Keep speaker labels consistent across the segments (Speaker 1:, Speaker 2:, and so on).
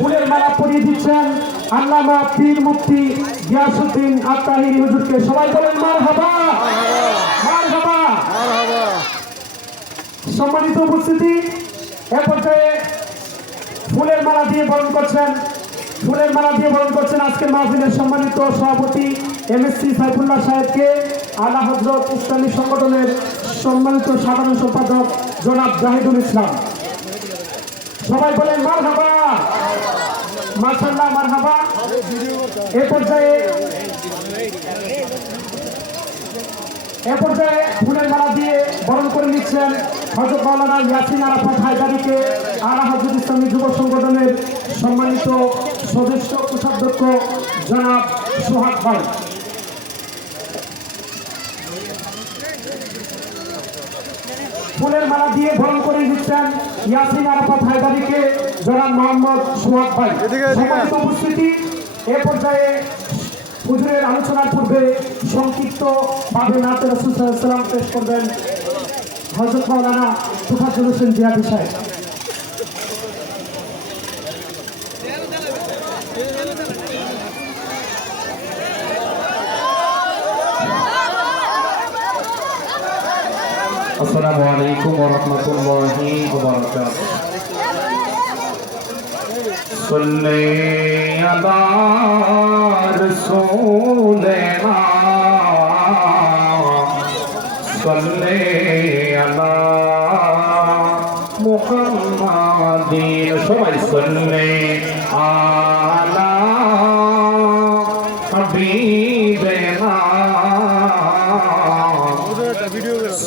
Speaker 1: ফুলের মালা পরিয়ে দিচ্ছেন আল্লামা পীর মুক্তি গিয়াসুদ্দিন আত্মাহির হুজুরকে। সবাই বলেন মার হাবা মার হাবা সম্মানিত উপস্থিতি, এ পর্যায়ে ফুলের মালা দিয়ে বরণ করছেন, ফুলের মালা দিয়ে বরণ করছেন আজকের মাহফিলের সম্মানিত সভাপতি এম এস সি সাইফুল্লাহ সাহেবকে, আলা হজরত ইসলামী সংগঠনের সম্মানিত সাধারণ সম্পাদক জনাব জাহিদুল ইসলাম। সবাই বলেন মার হাবা মার্শাল্লাহ মার হাবা এ পর্যায়ে এ পর্যায়ে ফুলের মালা দিয়ে বরণ করে নিচ্ছেন হজরত মাওলানা ইয়াসিন আরাফাত হায়দারিকে আলা হজরত ইসলামী যুব সংগঠনের সম্মানিত সদস্য, কোষাধ্যক্ষ জনাব সোহাগ ভাই। ফুলের মালা দিয়ে বরণ করে দিচ্ছেন ইয়াসিন আরাফাত হায়দারিকে জনাব মোহাম্মদ সুহাদ ভাই। সম্মানিত উপস্থিতি এ পর্যায়ে হুজুরের আলোচনার পূর্বে সংক্ষিপ্ত ভাবে নাতে রসুল সাল্লাম পেশ করবেন হজরত মৌলানা তুফাজুল হোসেন জিয়াদি সাহেব
Speaker 2: আসসালামু আলাইকুম ওয়া রাহমাতুল্লাহি ওয়া বারাকাতুহু। সাল্লি আলা রাসূলিনা মুহাম্মাদিন সবাই সাল্লি আলা হাবিবিনা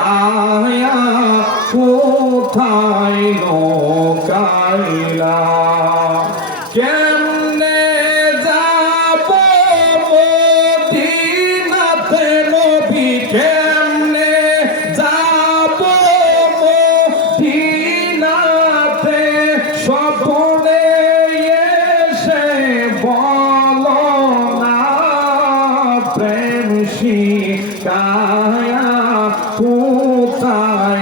Speaker 2: শিকায়া কোথায় কাইলা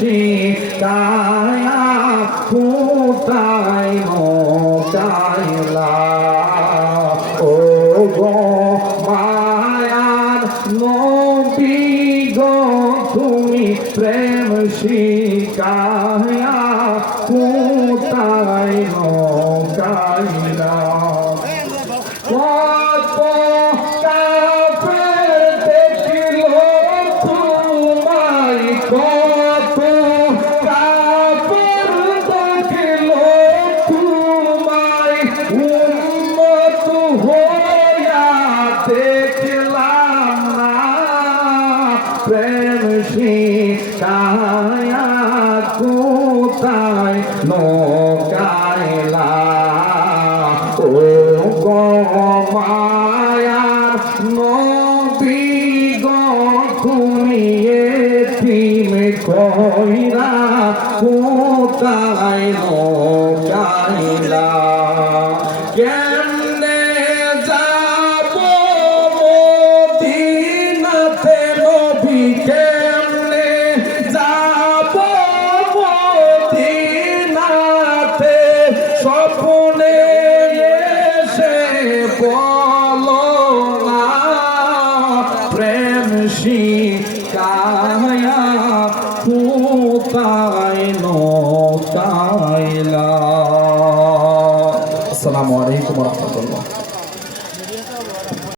Speaker 2: শিকায়া কোথায় কাইলা ও গো মায়ার নবী গো তুমি প্রেম শিকায়া প্রেম শিকায়া কোথায় নকাইলা ও গো মায়া নবী গো তুমি কইরা কোথায় নকাইলা কোথায় নৌকাইলা আসসালামু